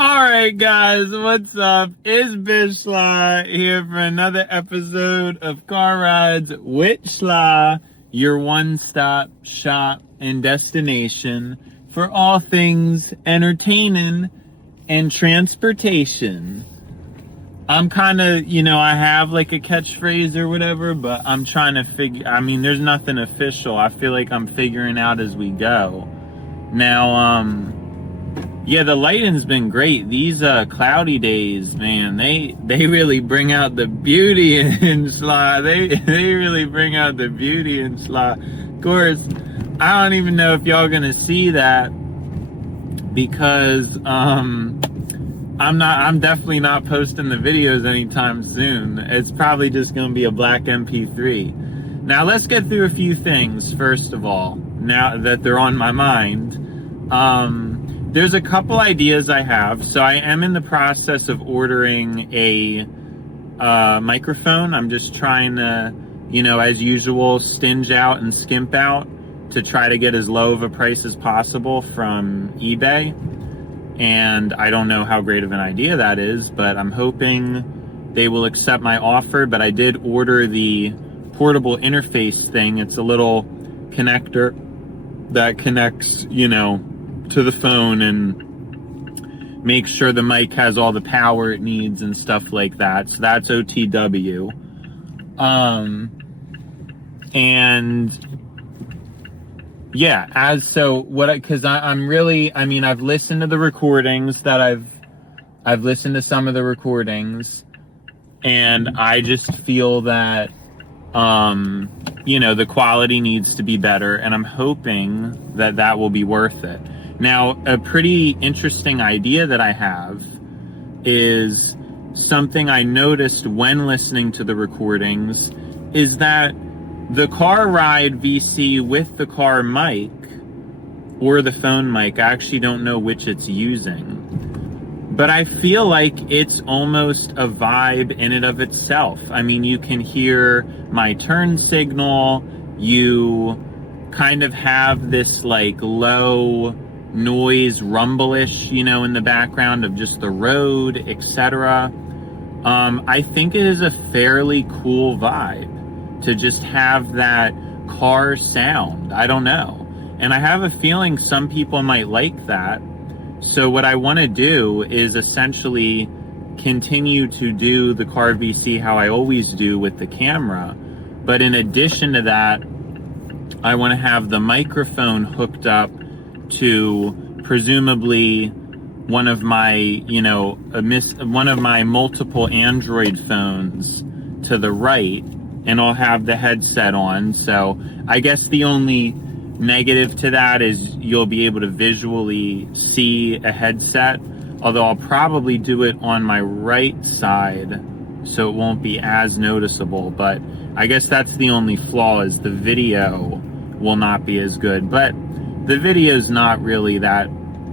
Alright guys, what's up? It's Bitch Sly here for another episode of Car Rides with Sly, your one-stop shop and destination for all things entertaining and transportation. I'm kind of, I have like a catchphrase or whatever, but I'm trying to there's nothing official. I feel like I'm figuring out as we go. Now, yeah, the lighting's been great. These cloudy days, man, they really bring out the beauty in Sly. They really bring out the beauty in Sly. Of course, I don't even know if y'all gonna see that because I'm definitely not posting the videos anytime soon. It's probably just gonna be a black MP3. Now let's get through a few things first of all, now that they're on my mind. There's a couple ideas I have. So I am in the process of ordering a microphone. I'm just trying to, as usual, stinge out and skimp out to try to get as low of a price as possible from eBay. And I don't know how great of an idea that is, but I'm hoping they will accept my offer. But I did order the portable interface thing. It's a little connector that connects, to the phone and make sure the mic has all the power it needs and stuff like that. So that's OTW. And yeah, I've listened to the recordings that I've listened to some of the recordings, and I just feel that the quality needs to be better, and I'm hoping that will be worth it. Now, a pretty interesting idea that I have is something I noticed when listening to the recordings is that the car ride VC with the car mic or the phone mic, I actually don't know which it's using, but I feel like it's almost a vibe in and of itself. I mean, you can hear my turn signal, you kind of have this like low noise rumble-ish, in the background of just the road, etc. I think it is a fairly cool vibe to just have that car sound. I don't know. And I have a feeling some people might like that. So what I want to do is essentially continue to do the car VC how I always do with the camera. But in addition to that, I want to have the microphone hooked up to presumably one of my, one of my multiple Android phones to the right, and I'll have the headset on. So I guess the only negative to that is you'll be able to visually see a headset, although I'll probably do it on my right side so it won't be as noticeable. But I guess that's the only flaw, is the video will not be as good. But the video's not really that,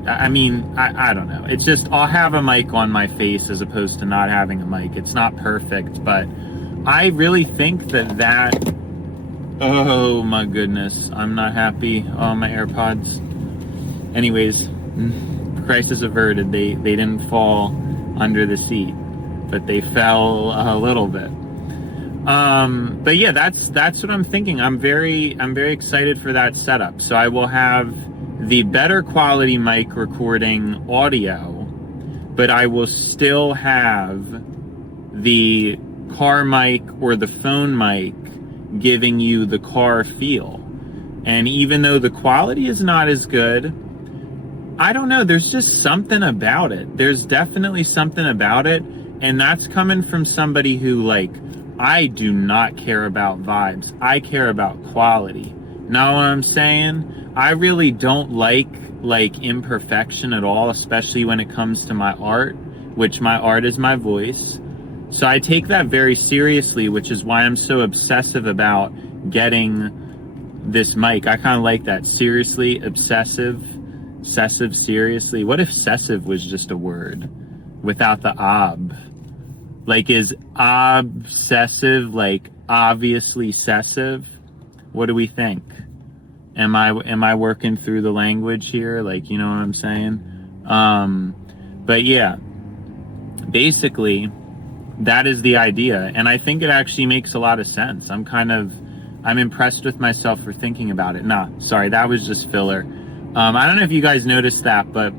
I don't know. It's just, I'll have a mic on my face as opposed to not having a mic. It's not perfect, but I really think that, oh my goodness, I'm not happy. Oh, my AirPods. Anyways, crisis averted. They didn't fall under the seat, but they fell a little bit. But yeah, that's what I'm thinking. I'm very excited for that setup. So I will have the better quality mic recording audio, but I will still have the car mic or the phone mic giving you the car feel. And even though the quality is not as good, I don't know, there's just something about it. There's definitely something about it. And that's coming from somebody who, I do not care about vibes. I care about quality. Know what I'm saying? I really don't like imperfection at all, especially when it comes to my art, which my art is my voice. So I take that very seriously, which is why I'm so obsessive about getting this mic. I kind of like that. Seriously, obsessive, seriously. What if obsessive was just a word without the ob? Is obsessive obviously cessive? What do we think? Am I working through the language here? You know what I'm saying? But yeah, basically, that is the idea. And I think it actually makes a lot of sense. I'm impressed with myself for thinking about it. Nah, sorry, that was just filler. I don't know if you guys noticed that, but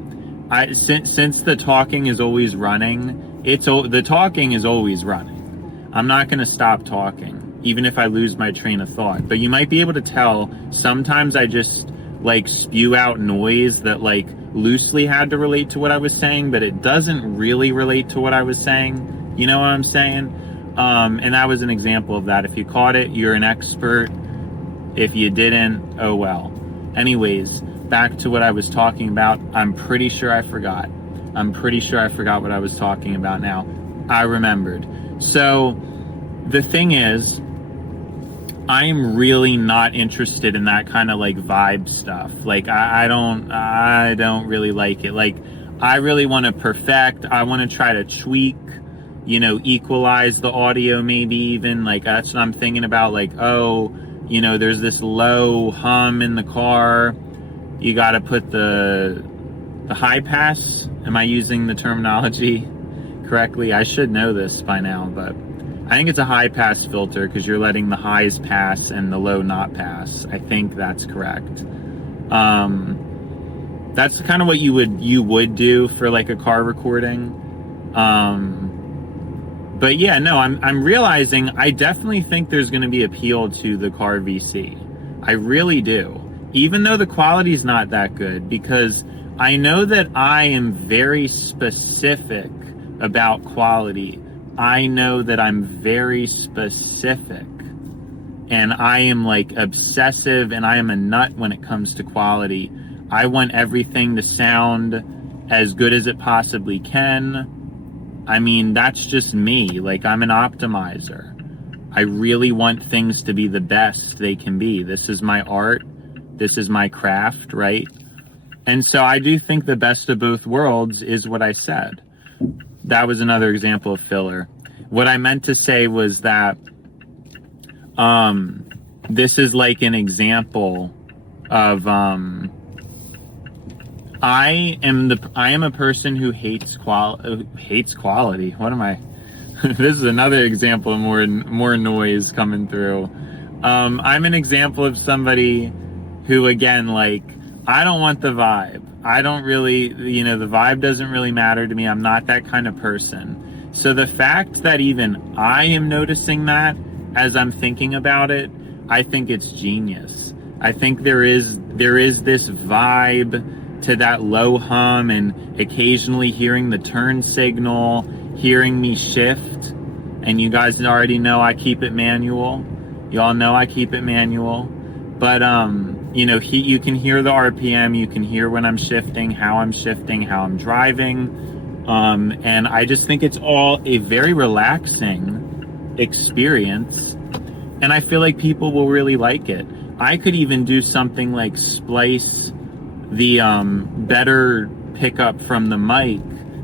since the talking is always running, the talking is always running. I'm not going to stop talking, even if I lose my train of thought. But you might be able to tell, sometimes I just like spew out noise that like loosely had to relate to what I was saying, but it doesn't really relate to what I was saying. You know what I'm saying? And that was an example of that. If you caught it, you're an expert. If you didn't, oh well. Anyways, back to what I was talking about. I'm pretty sure I forgot. What I was talking about now. I remembered. So the thing is, I am really not interested in that kind of like vibe stuff. Like I don't really like it. Like I really want to perfect. I want to try to tweak, equalize the audio, maybe even. Like that's what I'm thinking about. Like, oh, there's this low hum in the car. You got to put the high pass. Am I using the terminology correctly? I should know this by now, but I think it's a high pass filter because you're letting the highs pass and the low not pass. I think that's correct. That's kind of what you would do for like a car recording. But yeah, no, I'm realizing I definitely think there's going to be appeal to the car VC. I really do. Even though the quality's not that good, because I know that I am very specific about quality. I know that I'm very specific, and I am like obsessive, and I am a nut when it comes to quality. I want everything to sound as good as it possibly can. I mean, that's just me. Like, I'm an optimizer. I really want things to be the best they can be. This is my art. This is my craft, right? And so I do think the best of both worlds is what I said. That was another example of filler. What I meant to say was that this is like an example of I am a person who hates quality. What am I? This is another example of more noise coming through. I'm an example of somebody who, again, like, I don't want the vibe. I don't really, the vibe doesn't really matter to me. I'm not that kind of person. So the fact that even I am noticing that as I'm thinking about it, I think it's genius. I think there is this vibe to that low hum, and occasionally hearing the turn signal, hearing me shift. And you guys already know I keep it manual. Y'all know I keep it manual. But, you can hear the RPM, you can hear when I'm shifting, how I'm driving. And I just think it's all a very relaxing experience. And I feel like people will really like it. I could even do something like splice the better pickup from the mic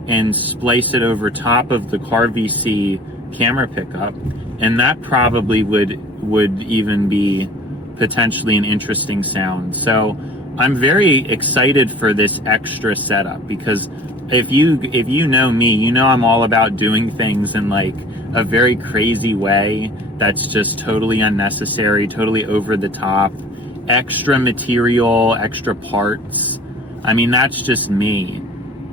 and splice it over top of the car VC camera pickup. And that probably would even be potentially an interesting sound. So I'm very excited for this extra setup, because if you know me, you know I'm all about doing things in like a very crazy way that's just totally unnecessary, totally over the top, extra material, extra parts. I mean, that's just me.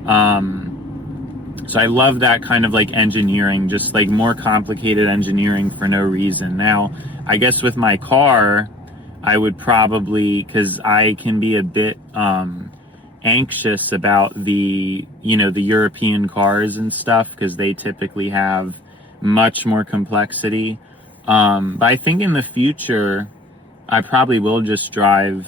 So I love that kind of like engineering, just like more complicated engineering for no reason. Now, I guess with my car, I would probably, because I can be a bit anxious about the European cars and stuff, because they typically have much more complexity. But I think in the future, I probably will just drive,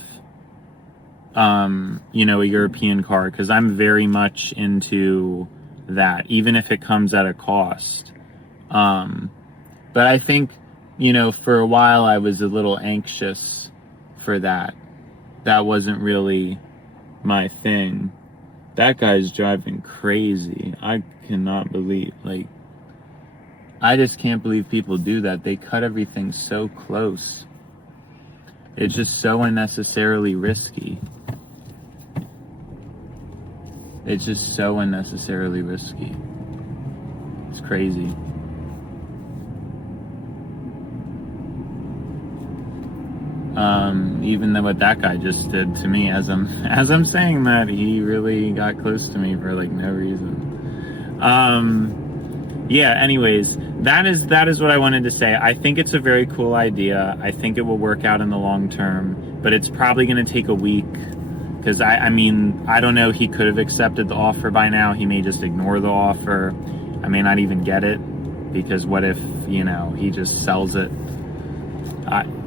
a European car, because I'm very much into that, even if it comes at a cost. But I think, for a while I was a little anxious for that. That wasn't really my thing. That guy's driving crazy. I cannot believe, I just can't believe people do that. They cut everything so close. It's just so unnecessarily risky. It's just so unnecessarily risky. It's crazy. Even though what that guy just did to me, as I'm saying that, he really got close to me for like no reason. Yeah, anyways, that is what I wanted to say. I think it's a very cool idea. I think it will work out in the long term, but it's probably going to take a week, because I mean, I don't know, he could have accepted the offer by now. He may just ignore the offer. I may not even get it, because what if, you know, he just sells it?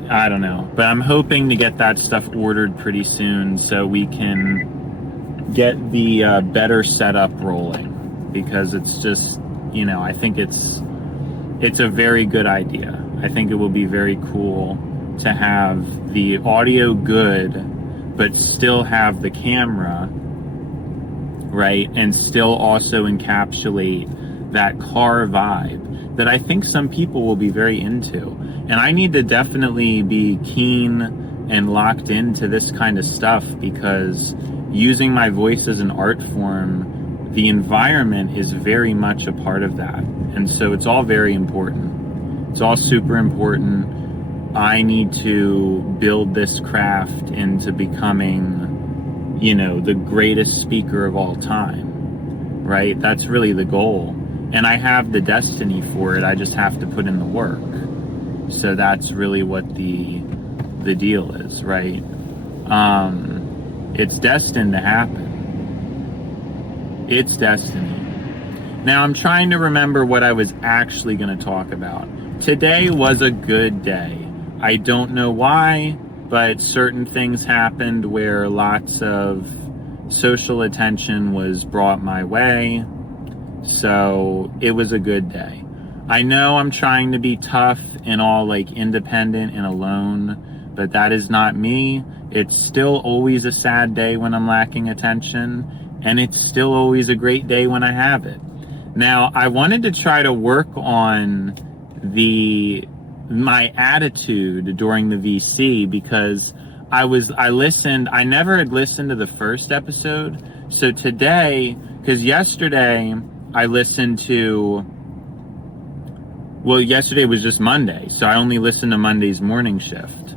I don't know, but I'm hoping to get that stuff ordered pretty soon so we can get the better setup rolling, because it's just, you know, I think it's a very good idea. I think it will be very cool to have the audio good, but still have the camera, right, and still also encapsulate that car vibe that I think some people will be very into. And I need to definitely be keen and locked into this kind of stuff, because using my voice as an art form, the environment is very much a part of that. And so it's all very important. It's all super important. I need to build this craft into becoming, you know, the greatest speaker of all time, right? That's really the goal. And I have the destiny for it. I just have to put in the work. So that's really what the deal is, right? It's destined to happen. It's destiny. Now I'm trying to remember what I was actually going to talk about. Today was a good day. I don't know why, but certain things happened where lots of social attention was brought my way. So it was a good day. I know I'm trying to be tough and all like independent and alone, but that is not me. It's still always a sad day when I'm lacking attention, and it's still always a great day when I have it. Now, I wanted to try to work on my attitude during the VC, because I never had listened to the first episode. So today, because yesterday yesterday was just Monday, so I only listened to Monday's morning shift.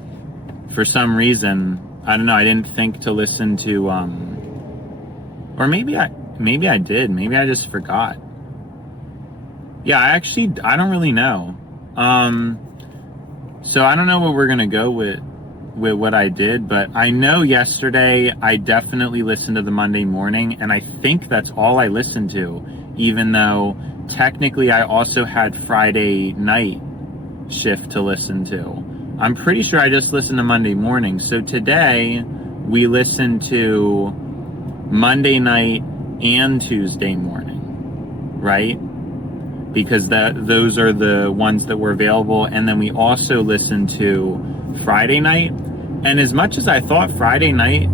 For some reason, I don't know, I didn't think to listen to, or maybe I did, maybe I just forgot. Yeah, I don't really know. So I don't know what we're gonna go with what I did, but I know yesterday I definitely listened to the Monday morning, and I think that's all I listened to, even though technically I also had Friday night shift to listen to. I'm pretty sure I just listened to Monday morning. So today we listened to Monday night and Tuesday morning, right? Because those are the ones that were available. And then we also listened to Friday night. And as much as I thought Friday night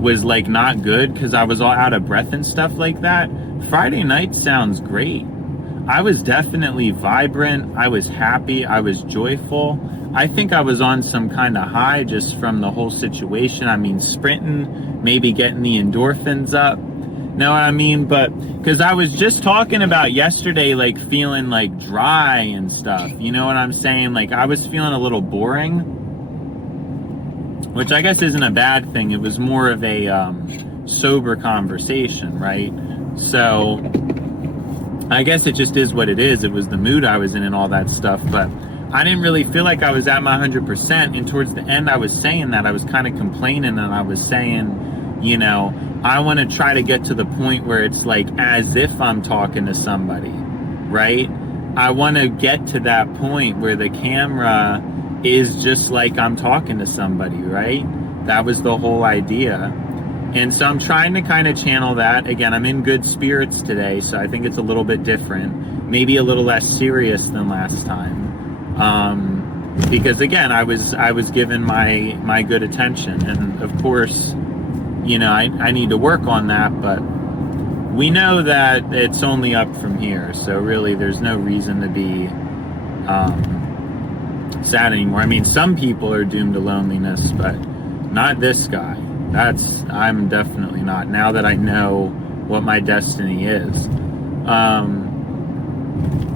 was like not good because I was all out of breath and stuff like that, Friday night sounds great. I was definitely vibrant. I was happy. I was joyful. I think I was on some kind of high just from the whole situation. I mean, sprinting, maybe getting the endorphins up. Know what I mean? But because I was just talking about yesterday, like feeling like dry and stuff. You know what I'm saying? Like I was feeling a little boring, which I guess isn't a bad thing. It was more of a sober conversation, right? So I guess it just is what it is. It was the mood I was in and all that stuff, but I didn't really feel like I was at my 100%. And towards the end, I was saying that I was kind of complaining, and I was saying, you know, I want to try to get to the point where it's like as if I'm talking to somebody, right? I want to get to that point where the camera is just like I'm talking to somebody, right? That was the whole idea. And so I'm trying to kind of channel that. Again, I'm in good spirits today, so I think it's a little bit different. Maybe a little less serious than last time. Because again, I was given my good attention. And of course, you know, I need to work on that, but we know that it's only up from here. So really, there's no reason to be sad anymore. I mean, some people are doomed to loneliness, but not this guy. I'm definitely not. Now that I know what my destiny is.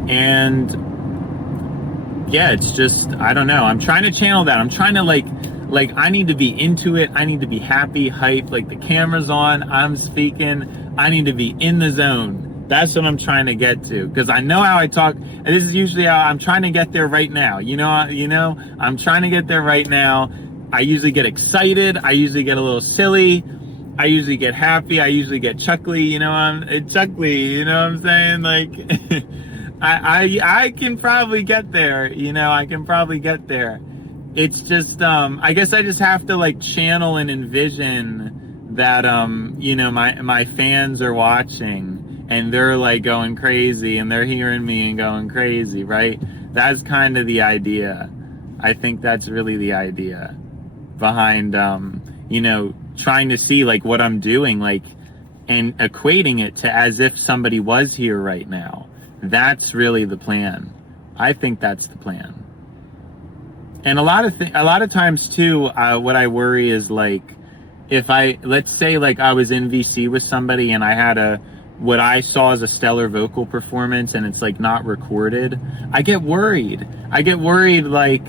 And yeah, it's just, I don't know. I'm trying to channel that. I'm trying to like I need to be into it. I need to be happy, hype, like the camera's on, I'm speaking. I need to be in the zone. That's what I'm trying to get to, because I know how I talk, and this is usually how I'm trying to get there right now. You know, I'm trying to get there right now. I usually get excited. I usually get a little silly. I usually get happy. I usually get chuckly. You know, chuckly. You know what I'm saying? Like, I can probably get there. You know, I can probably get there. It's just, I guess I just have to like channel and envision that, you know, my fans are watching. And they're like going crazy, and they're hearing me and going crazy, right? That's kind of the idea. I think that's really the idea behind, you know, trying to see like what I'm doing, like, and equating it to as if somebody was here right now. That's really the plan. I think that's the plan. And a lot of times too, what I worry is like, if let's say like I was in VC with somebody and I had what I saw as a stellar vocal performance and it's like not recorded, I get worried. Like,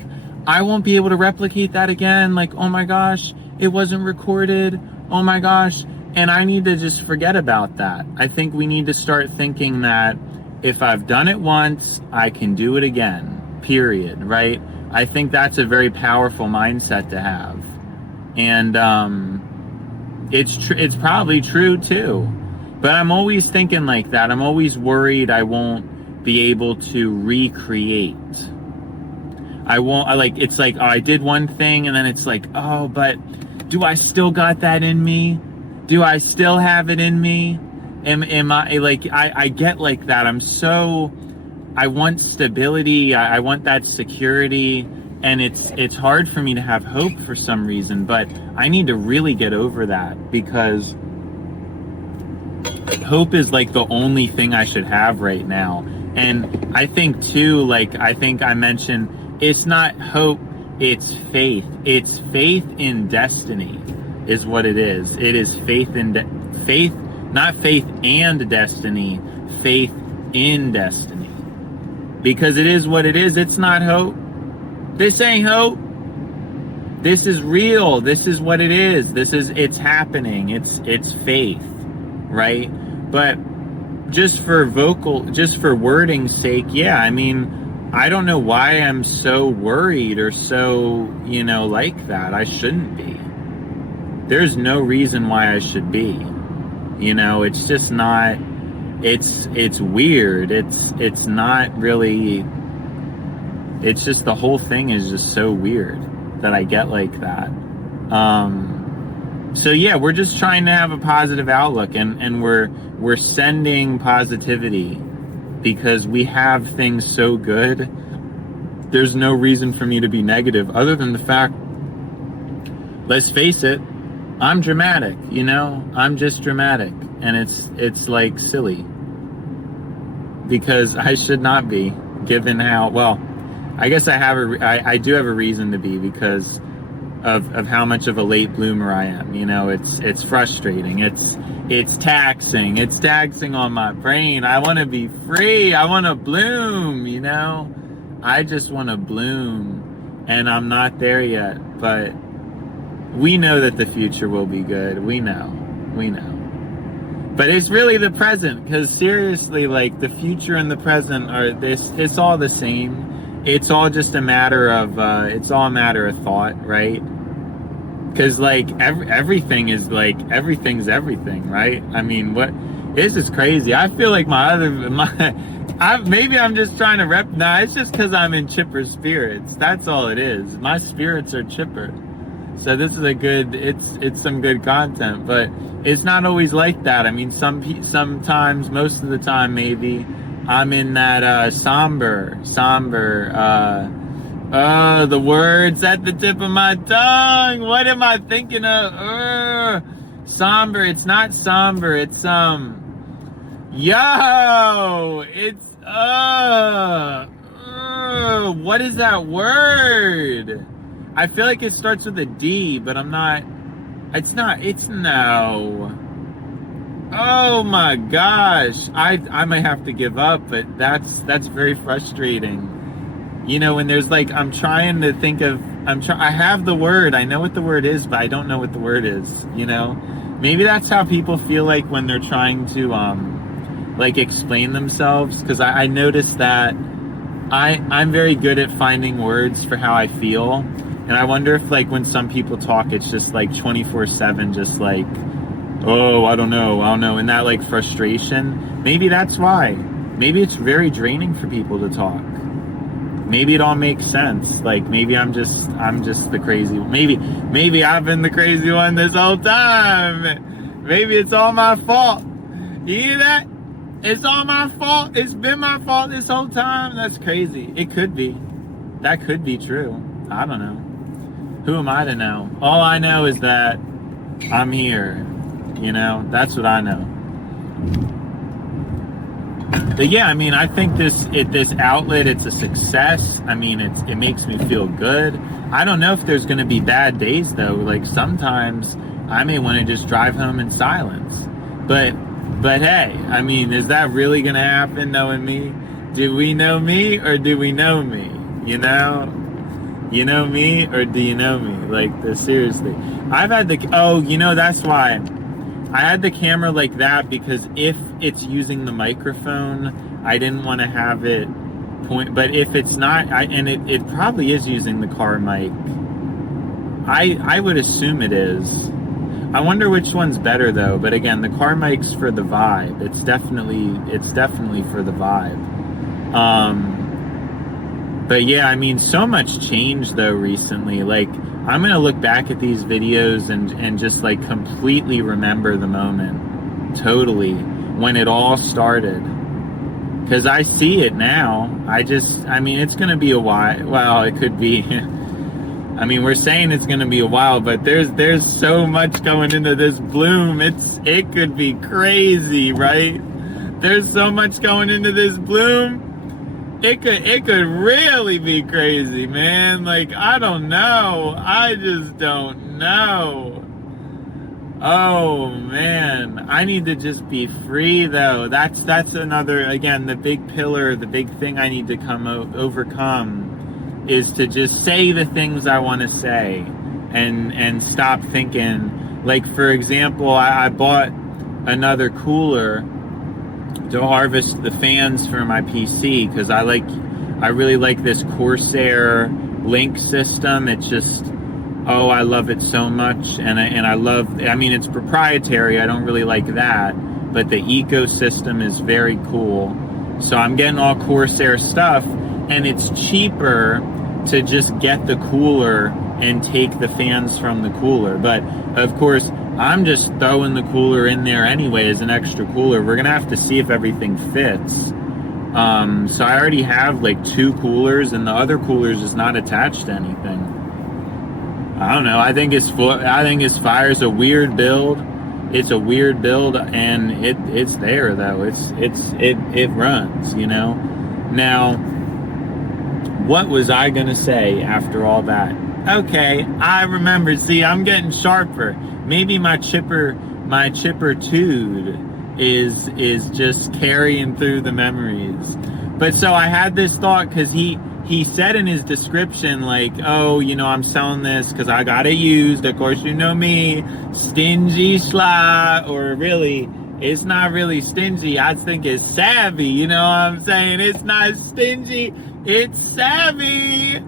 I won't be able to replicate that again. Like, oh my gosh, it wasn't recorded. Oh my gosh. And I need to just forget about that. I think we need to start thinking that if I've done it once, I can do it again, period, right? I think that's a very powerful mindset to have. And it's probably true too. But I'm always thinking like that. I'm always worried I won't be able to recreate. It's like, oh, I did one thing, and then it's like, oh, but do I still got that in me? Do I still have it in me? Am I like, I get like that. I want stability. I want that security. And it's hard for me to have hope for some reason, but I need to really get over that, because hope is like the only thing I should have right now. And I think too, like, I think I mentioned, it's not hope, it's faith. It's faith in destiny is what it is. It is faith in faith, not faith and destiny, faith in destiny. Because it is what it is. It's not hope. This ain't hope. This is real. This is what it is. It's happening. It's faith, right? But just for wording's sake, yeah, I mean, I don't know why I'm so worried or so, you know, like that. I shouldn't be. There's no reason why I should be. You know, it's just not, it's weird. It's not really, it's just, the whole thing is just so weird that I get like that. So yeah, we're just trying to have a positive outlook, and we're sending positivity because we have things so good. There's no reason for me to be negative other than the fact, let's face it, I'm dramatic, you know? I'm just dramatic, and it's like silly, because I should not be, given how, well, I guess I do have a reason to be, because of how much of a late bloomer I am. You know, it's frustrating. It's taxing on my brain. I want to be free. I want to bloom, you know? I just want to bloom, and I'm not there yet, but we know that the future will be good. We know. But it's really the present, because seriously, like, the future and the present it's all the same. It's all just a matter of, it's all a matter of thought, right? Because, like, everything's everything, right? I mean, this is crazy. I feel like maybe I'm just trying to it's just because I'm in chipper spirits. That's all it is. My spirits are chipper. So this is it's some good content, but it's not always like that. I mean, sometimes, most of the time, maybe, I'm in that somber, the words at the tip of my tongue. What am I thinking of? Somber. It's not somber. It's what is that word? I feel like it starts with a D, but I'm not. It's no. Oh my gosh. I might have to give up, but that's very frustrating. You know, when there's like, I'm trying to think of, I have the word, I know what the word is, but I don't know what the word is, you know? Maybe that's how people feel like when they're trying to, like, explain themselves, because I noticed that I'm very good at finding words for how I feel, and I wonder if, like, when some people talk, it's just, like, 24/7, just, like, oh, I don't know, and that, like, frustration, maybe that's why. Maybe it's very draining for people to talk. Maybe it all makes sense. Like, maybe I'm just the crazy one. Maybe I've been the crazy one this whole time. Maybe it's all my fault. You hear that? It's all my fault. It's been my fault this whole time. That's crazy. It could be. That could be true. I don't know. Who am I to know? All I know is that I'm here. You know, that's what I know. But yeah, I mean, I think this outlet, it's a success. I mean, it makes me feel good. I don't know if there's going to be bad days though. Like, sometimes I may want to just drive home in silence. But hey, I mean, is that really going to happen knowing me? Do we know me or do we know me? You know? You know me or do you know me? Like, seriously. I've had that's why. I had the camera like that because if it's using the microphone, I didn't want to have it point, but if it's not, and it probably is using the car mic. I would assume it is. I wonder which one's better though, but again, the car mic's for the vibe. It's definitely for the vibe. But yeah, I mean, so much changed though recently. Like, I'm going to look back at these videos and just like completely remember the moment, totally, when it all started. Because I see it now. I mean, it's going to be a while. Well, it could be. I mean, we're saying it's going to be a while, but there's so much going into this bloom. It could be crazy, right? There's so much going into this bloom. It could really be crazy, man. Like, I don't know. I just don't know. Oh, man. I need to just be free, though. That's another, again, the big pillar, the big thing I need to overcome is to just say the things I want to say and stop thinking. Like, for example, I bought another cooler to harvest the fans for my PC because I really like this Corsair link system. It's just, oh, I love it so much, and I mean, it's proprietary. I don't really like that, but the ecosystem is very cool. So I'm getting all Corsair stuff, and it's cheaper to just get the cooler and take the fans from the cooler. But of course, I'm just throwing the cooler in there anyway as an extra cooler. We're gonna have to see if everything fits. So I already have like 2 coolers, and the other cooler is just not attached to anything. I don't know. I think his fire's a weird build. It's a weird build, and it's there though. It runs, you know. Now, what was I gonna say after all that? Okay, I remember. See, I'm getting sharper. Maybe my chipper tude is just carrying through the memories. But so I had this thought because he said in his description, like, oh, you know, I'm selling this because I got it used. Of course, you know me, stingy slot, or really, it's not really stingy. I think it's savvy. You know what I'm saying? It's not stingy. It's savvy.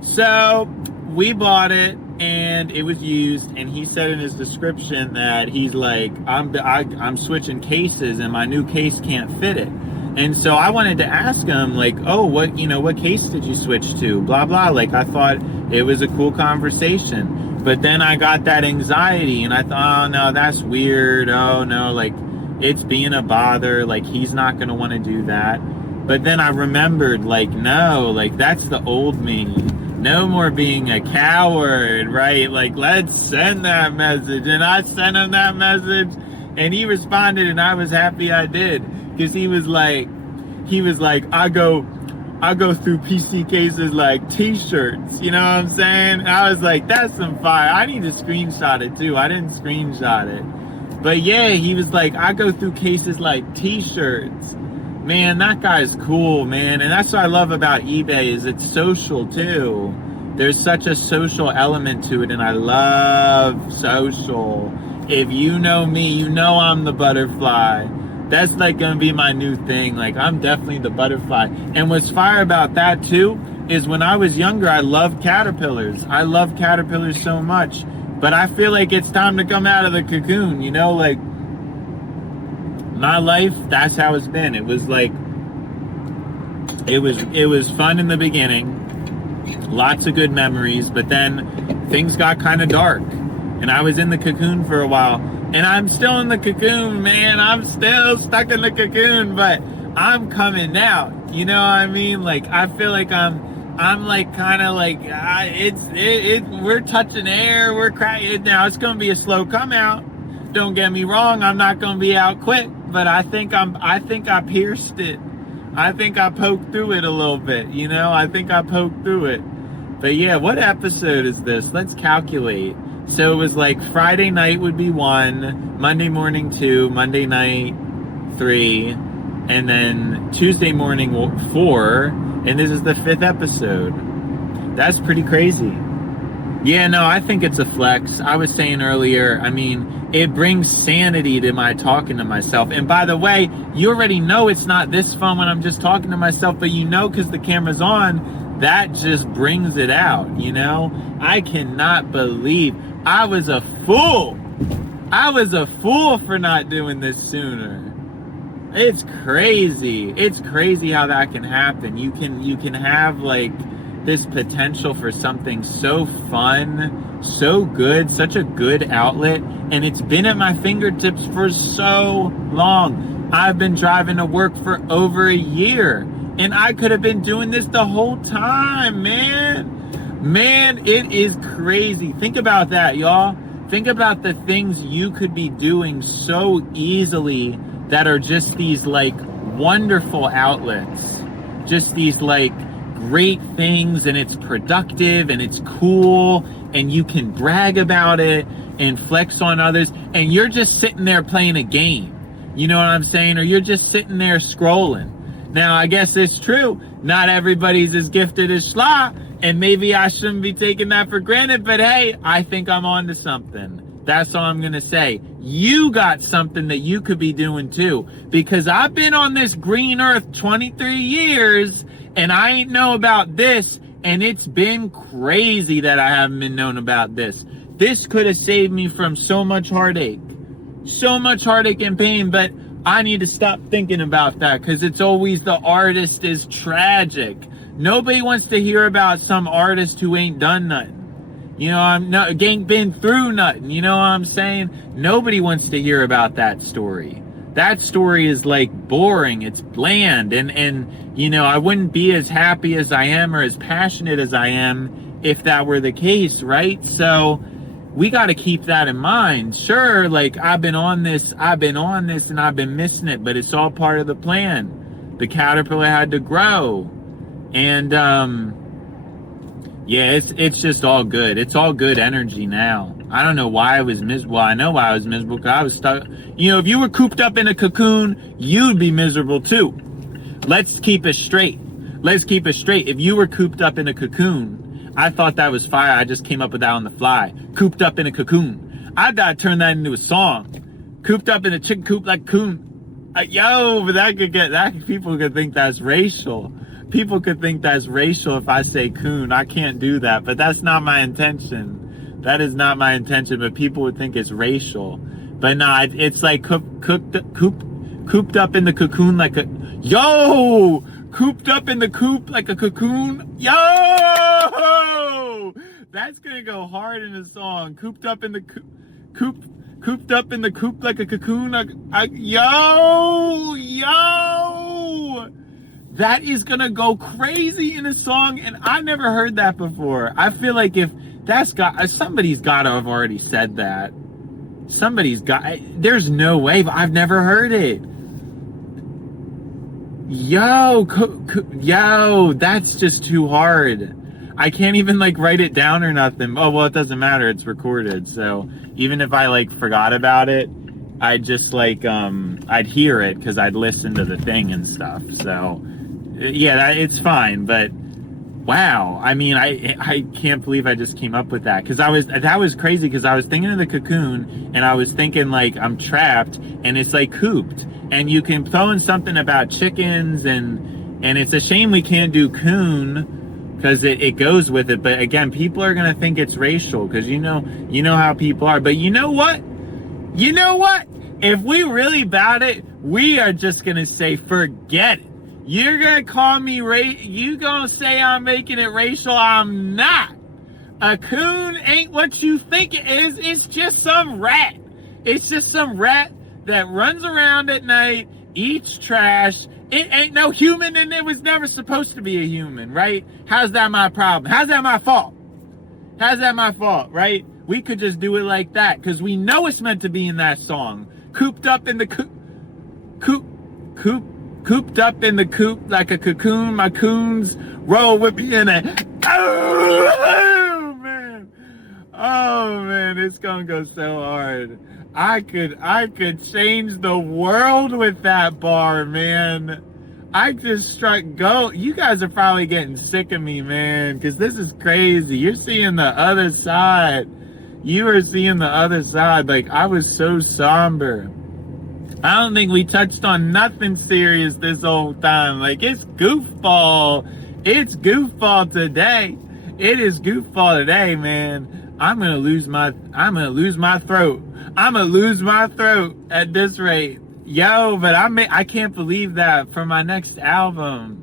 So we bought it, and it was used, and he said in his description that he's like, I'm switching cases, and my new case can't fit it. And so I wanted to ask him, like, oh, what case did you switch to? Blah, blah. Like, I thought it was a cool conversation. But then I got that anxiety, and I thought, oh, no, that's weird. Oh, no, like, it's being a bother. Like, he's not going to want to do that. But then I remembered, like, no, like, that's the old me. No more being a coward, right? Like, let's send that message. And I sent him that message, and he responded, and I was happy I did. Because he was like, I go through PC cases like t-shirts, you know what I'm saying? And I was like, that's some fire. I need to screenshot it too. I didn't screenshot it. But yeah, he was like, I go through cases like t-shirts. Man, that guy's cool, man. And that's what I love about eBay, is it's social too. There's such a social element to it, and I love social. If you know me, you know I'm the butterfly. That's like gonna be my new thing. Like, I'm definitely the butterfly. And what's fire about that too is when I was younger, I loved caterpillars. I love caterpillars so much. But I feel like it's time to come out of the cocoon, you know? Like, my life, that's how it's been. It was like, it was fun in the beginning. Lots of good memories, but then things got kind of dark. And I was in the cocoon for a while. And I'm still in the cocoon, man. I'm still stuck in the cocoon, but I'm coming out. You know what I mean? Like, I feel like I'm like kind of like, we're touching air. We're cracking. Now it's going to be a slow come out. Don't get me wrong. I'm not going to be out quick, but I think I pierced it. I think I poked through it a little bit, you know? I think I poked through it. But yeah, what episode is this? Let's calculate. So it was like Friday night would be 1, Monday morning 2, Monday night 3, and then Tuesday morning 4, and this is the 5th episode. That's pretty crazy. Yeah, no, I think it's a flex. I was saying earlier, I mean, it brings sanity to my talking to myself. And by the way, you already know it's not this fun when I'm just talking to myself, but you know, because the camera's on, that just brings it out, you know? I cannot believe I was a fool. I was a fool for not doing this sooner. It's crazy. It's crazy how that can happen. You can have like this potential for something so fun, so good, such a good outlet, and it's been at my fingertips for so long. I've been driving to work for over a year, and I could have been doing this the whole time, man. Man, it is crazy. Think about that, y'all. Think about the things you could be doing so easily that are just these like wonderful outlets. Just these like great things, and it's productive and it's cool and you can brag about it and flex on others, and you're just sitting there playing a game. You know what I'm saying? Or you're just sitting there scrolling. Now, I guess it's true. Not everybody's as gifted as Slop, and maybe I shouldn't be taking that for granted, but hey, I think I'm on to something. That's all I'm going to say. You got something that you could be doing too, because I've been on this green earth 23 years, and I ain't know about this, and it's been crazy that I haven't been known about this. This could have saved me from so much heartache and pain, but I need to stop thinking about that, because it's always the artist is tragic. Nobody wants to hear about some artist who ain't done nothing. You know, ain't been through nothing. You know what I'm saying? Nobody wants to hear about that story. That story is like boring. It's bland. And you know, I wouldn't be as happy as I am or as passionate as I am if that were the case, right? So we got to keep that in mind. Sure, like I've been on this and I've been missing it, but it's all part of the plan. The caterpillar had to grow. And yeah, it's just all good. It's all good energy now. I don't know why I was miserable. Well, I know why I was miserable, because I was stuck. You know, if you were cooped up in a cocoon, you'd be miserable too. Let's keep it straight. If you were cooped up in a cocoon, I thought that was fire. I just came up with that on the fly. Cooped up in a cocoon. I thought I'd turn that into a song. Cooped up in a chicken coop like coon. Yo, but people could think that's racial. People could think that's racial if I say coon. I can't do that, but that's not my intention. That is not my intention, but people would think it's racial. But nah, it's like cooped up in the cocoon like a... Yo! Cooped up in the coop like a cocoon? Yo! That's gonna go hard in a song. Cooped up in the cooped up in the coop like a cocoon. Yo! That is gonna go crazy in a song, and I never heard that before. I feel like if somebody's gotta have already said that. There's no way, but I've never heard it. Yo, that's just too hard. I can't even like write it down or nothing. Oh, well, it doesn't matter. It's recorded. So even if I like forgot about it, I just like, I'd hear it because I'd listen to the thing and stuff. So yeah, it's fine. But wow, I mean, I can't believe I just came up with that, because that was crazy, because I was thinking of the Cocoon, and I was thinking like I'm trapped, and it's like cooped, and you can throw in something about chickens, and it's a shame we can't do coon, because it goes with it. But again, people are gonna think it's racial, because you know how people are. But you know what? If we really about it, we are just gonna say forget it. You're gonna call me you gonna say I'm making it racial? I'm not. A coon ain't what you think it is. It's just some rat. It's just some rat that runs around at night, eats trash. It ain't no human, and it was never supposed to be a human, right? How's that my problem? How's that my fault? How's that my fault, right? We could just do it like that, because we know it's meant to be in that song. Cooped up in the cooped up in the coop like a cocoon. My coons roll with me in a. Oh man, it's gonna go so hard. I could change the world with that bar, man. I just struck gold. You guys are probably getting sick of me, man, because this is crazy. You're seeing the other side. You are seeing the other side. Like, I was so somber. I don't think we touched on nothing serious this whole time. Like, it's goofball. It's goofball today. It is goofball today, man. I'm gonna lose my throat. I'm gonna lose my throat at this rate. Yo, but I can't believe that for my next album.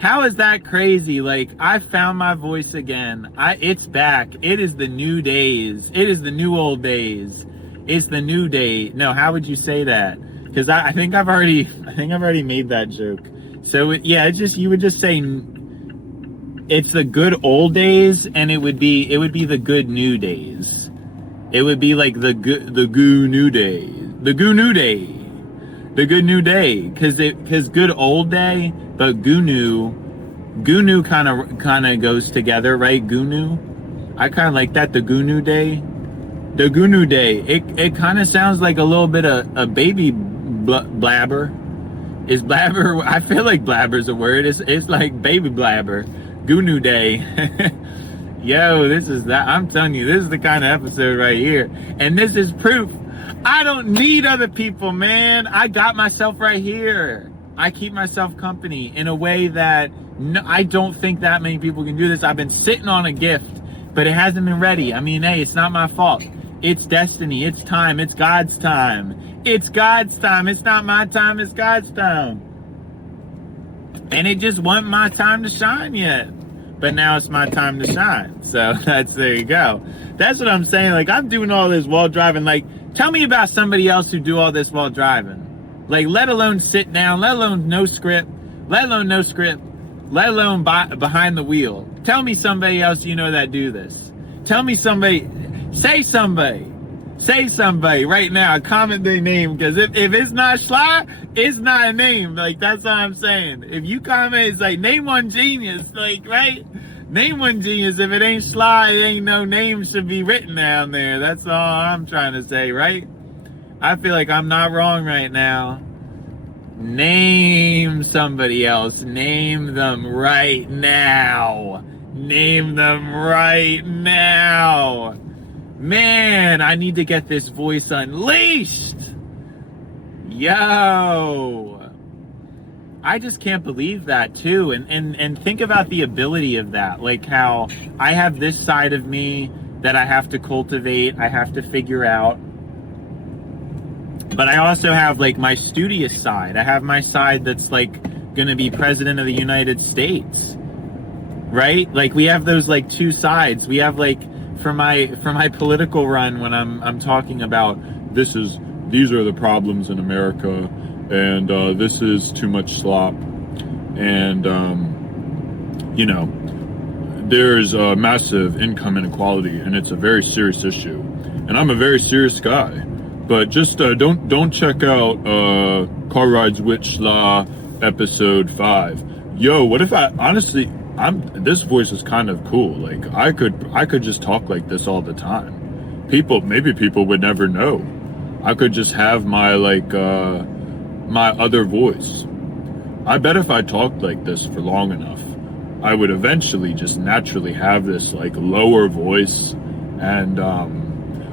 How is that crazy? Like, I found my voice again. It's back. It is the new days. It is the new old days. It's the new day. No, how would you say that? Because I think I've already made that joke. So yeah, you would just say it's the good old days, and it would be the good new days. It would be like the good new day, the good new day, the good new day. Because good old day, but gunu kind of goes together, right? Gunu, I kind of like that. The gunu day. The Gunu Day. It kind of sounds like a little bit of a baby blabber. Is blabber? I feel like blabber's a word. It's like baby blabber. Gunu Day. Yo, this is that. I'm telling you, this is the kind of episode right here. And this is proof. I don't need other people, man. I got myself right here. I keep myself company in a way that I don't think that many people can do this. I've been sitting on a gift, but it hasn't been ready. I mean, hey, it's not my fault. It's destiny. It's time. It's God's time. It's God's time. It's not my time. It's God's time. And it just wasn't my time to shine yet. But now it's my time to shine. So there you go. That's what I'm saying. Like, I'm doing all this while driving. Like, tell me about somebody else who do all this while driving. Like, let alone sit down, let alone no script, let alone behind the wheel. Tell me somebody else you know that do this. Tell me somebody. Say somebody right now. Comment their name, because if it's not Schla, it's not a name. Like, that's what I'm saying. If you comment, it's like, name one genius, like, right? Name one genius. If it ain't Schla, it ain't no name should be written down there. That's all I'm trying to say, right? I feel like I'm not wrong right now. Name somebody else. Name them right now. Name them right now. Man, I need to get this voice unleashed. Yo. I just can't believe that too. And think about the ability of that. Like, how I have this side of me that I have to cultivate, I have to figure out. But I also have, like, my studious side. I have my side that's, like, gonna be president of the United States. Right? Like, we have those, like, two sides. We have, like, for my political run, when I'm talking about these are the problems in America, and this is too much slop, and there's a massive income inequality, and it's a very serious issue, and I'm a very serious guy, but just don't check out Car Rides with Schla episode 5. Yo, what if this voice is kind of cool. Like, I could just talk like this all the time. Maybe people would never know. I could just have my, like, my other voice. I bet if I talked like this for long enough, I would eventually just naturally have this, like, lower voice. And,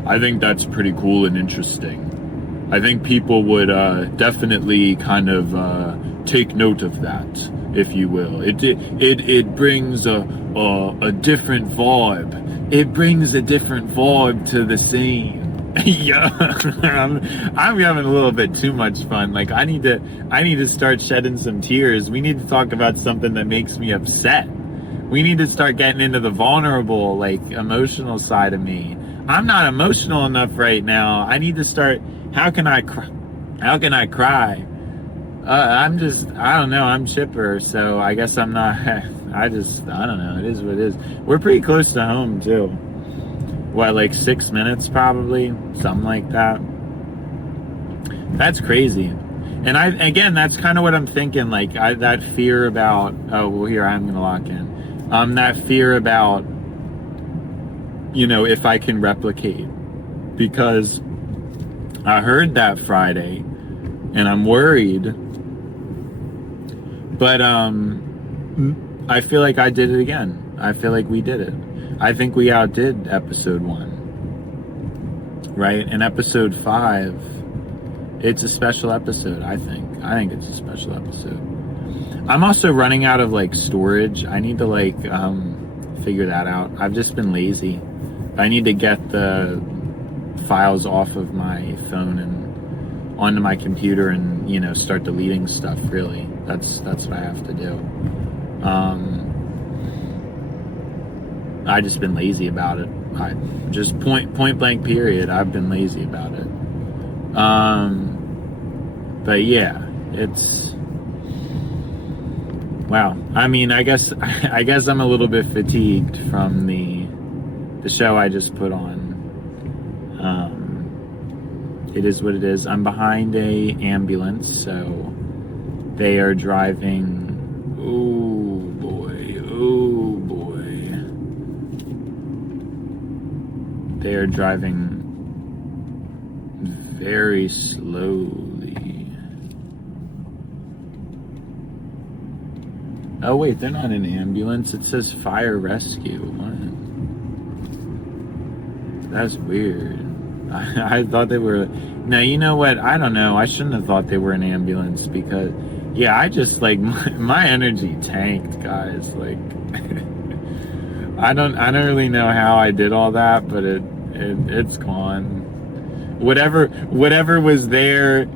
I think that's pretty cool and interesting. I think people would, definitely kind of, take note of that, if you will. It brings a different vibe. It brings a different vibe to the scene. Yeah, I'm having a little bit too much fun. Like, I need to start shedding some tears. We need to talk about something that makes me upset. We need to start getting into the vulnerable, like, emotional side of me. I'm not emotional enough right now. I need to start. How can I cry? I don't know. I'm chipper, so I guess I'm not. I don't know. It is what it is. We're pretty close to home too. What, like 6 minutes probably? Something like that. That's crazy. And again, that's kind of what I'm thinking. Like, that fear about, oh, well, here, I'm going to lock in. That fear about, if I can replicate. Because I heard that Friday, and I'm worried. But, I feel like I did it again. I feel like we did it. I think we outdid episode 1, right? And episode 5, it's a special episode, I think. I think it's a special episode. I'm also running out of, like, storage. I need to, like, figure that out. I've just been lazy. I need to get the files off of my phone and onto my computer and, start deleting stuff, really. That's what I have to do. I just been lazy about it. I just point blank period. I've been lazy about it. But yeah, it's wow. I mean, I guess I'm a little bit fatigued from the show I just put on. It is what it is. I'm behind a ambulance, so they are driving. Oh boy. They are driving very slowly. Oh wait, they're not an ambulance. It says fire rescue. What? That's weird. I thought they were. Now, you know what? I don't know. I shouldn't have thought they were an ambulance because, yeah, I just, like, my energy tanked, guys. Like, I don't really know how I did all that, but it's gone. Whatever was there,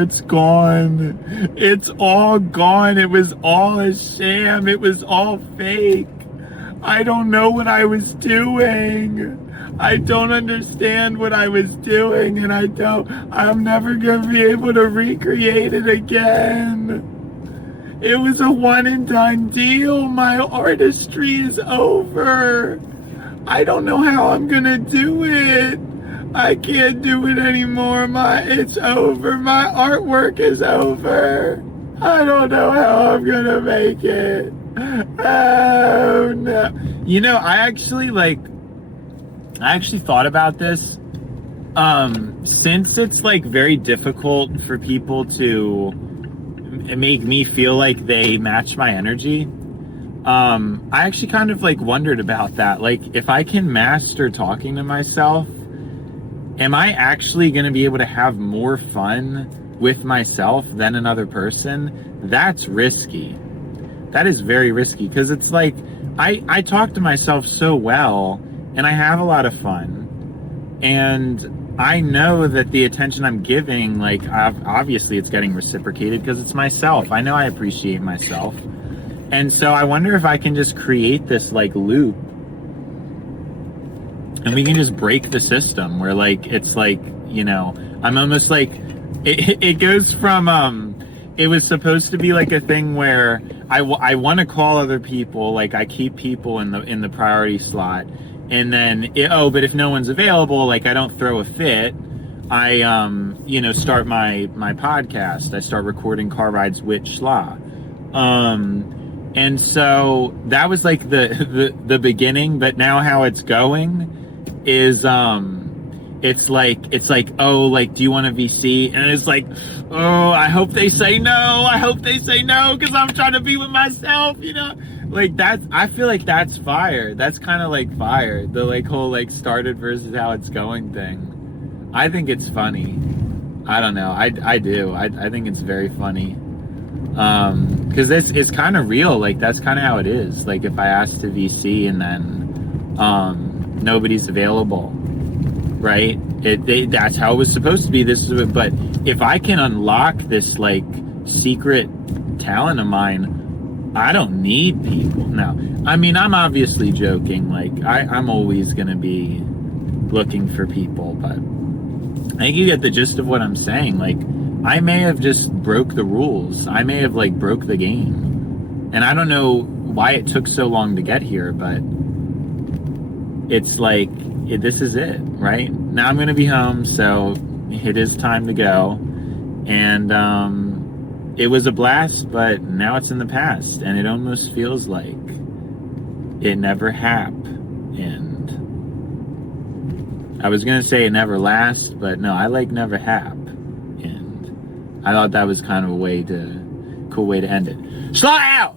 it's gone. It's all gone. It was all a sham. It was all fake. I don't know what I was doing. I don't understand what I was doing, and I'm never gonna be able to recreate it again. It was a one and done deal. My artistry is over. I don't know how I'm gonna do it. I can't do it anymore. It's over. My artwork is over. I don't know how I'm gonna make it. Oh no. I actually thought about this. Since it's, like, very difficult for people to make me feel like they match my energy, I actually kind of, like, wondered about that. Like, if I can master talking to myself, am I actually going to be able to have more fun with myself than another person? That's risky. That is very risky, because it's like, I talk to myself so well, and I have a lot of fun, and I know that the attention I'm giving, like, obviously it's getting reciprocated because it's myself. I know I appreciate myself. And so I wonder if I can just create this, like, loop, and we can just break the system where, like, it's like, I'm almost like, it goes from, it was supposed to be like a thing where I want to call other people, like, I keep people in the priority slot. And then, but if no one's available, like, I don't throw a fit. I, start my podcast. I start recording car rides with Schla. And so that was, like, the beginning. But now how it's going is it's like, oh, like, do you want a VC? And it's like, oh, I hope they say no. I hope they say no, because I'm trying to be with myself, you know? Like, that's, I feel like that's fire. That's kind of like fire. The like whole like started versus how it's going thing. I think it's funny. I don't know. I do. I think it's very funny. Because this is kind of real. Like, that's kind of how it is. Like, if I ask to VC and then nobody's available, right? That's how it was supposed to be. But if I can unlock this like secret talent of mine, I don't need people. Now, I mean, I'm obviously joking. Like, I'm always gonna be looking for people, but I think you get the gist of what I'm saying. Like, I may have just broke the rules. I may have like broke the game, and I don't know why it took so long to get here, but it's like, this is it, right? Now I'm gonna be home, so it is time to go. And it was a blast, but now it's in the past, and it almost feels like it never happened. I was gonna say it never lasts, but no, I like never happened. I thought that was kind of a cool way to end it. Slot out!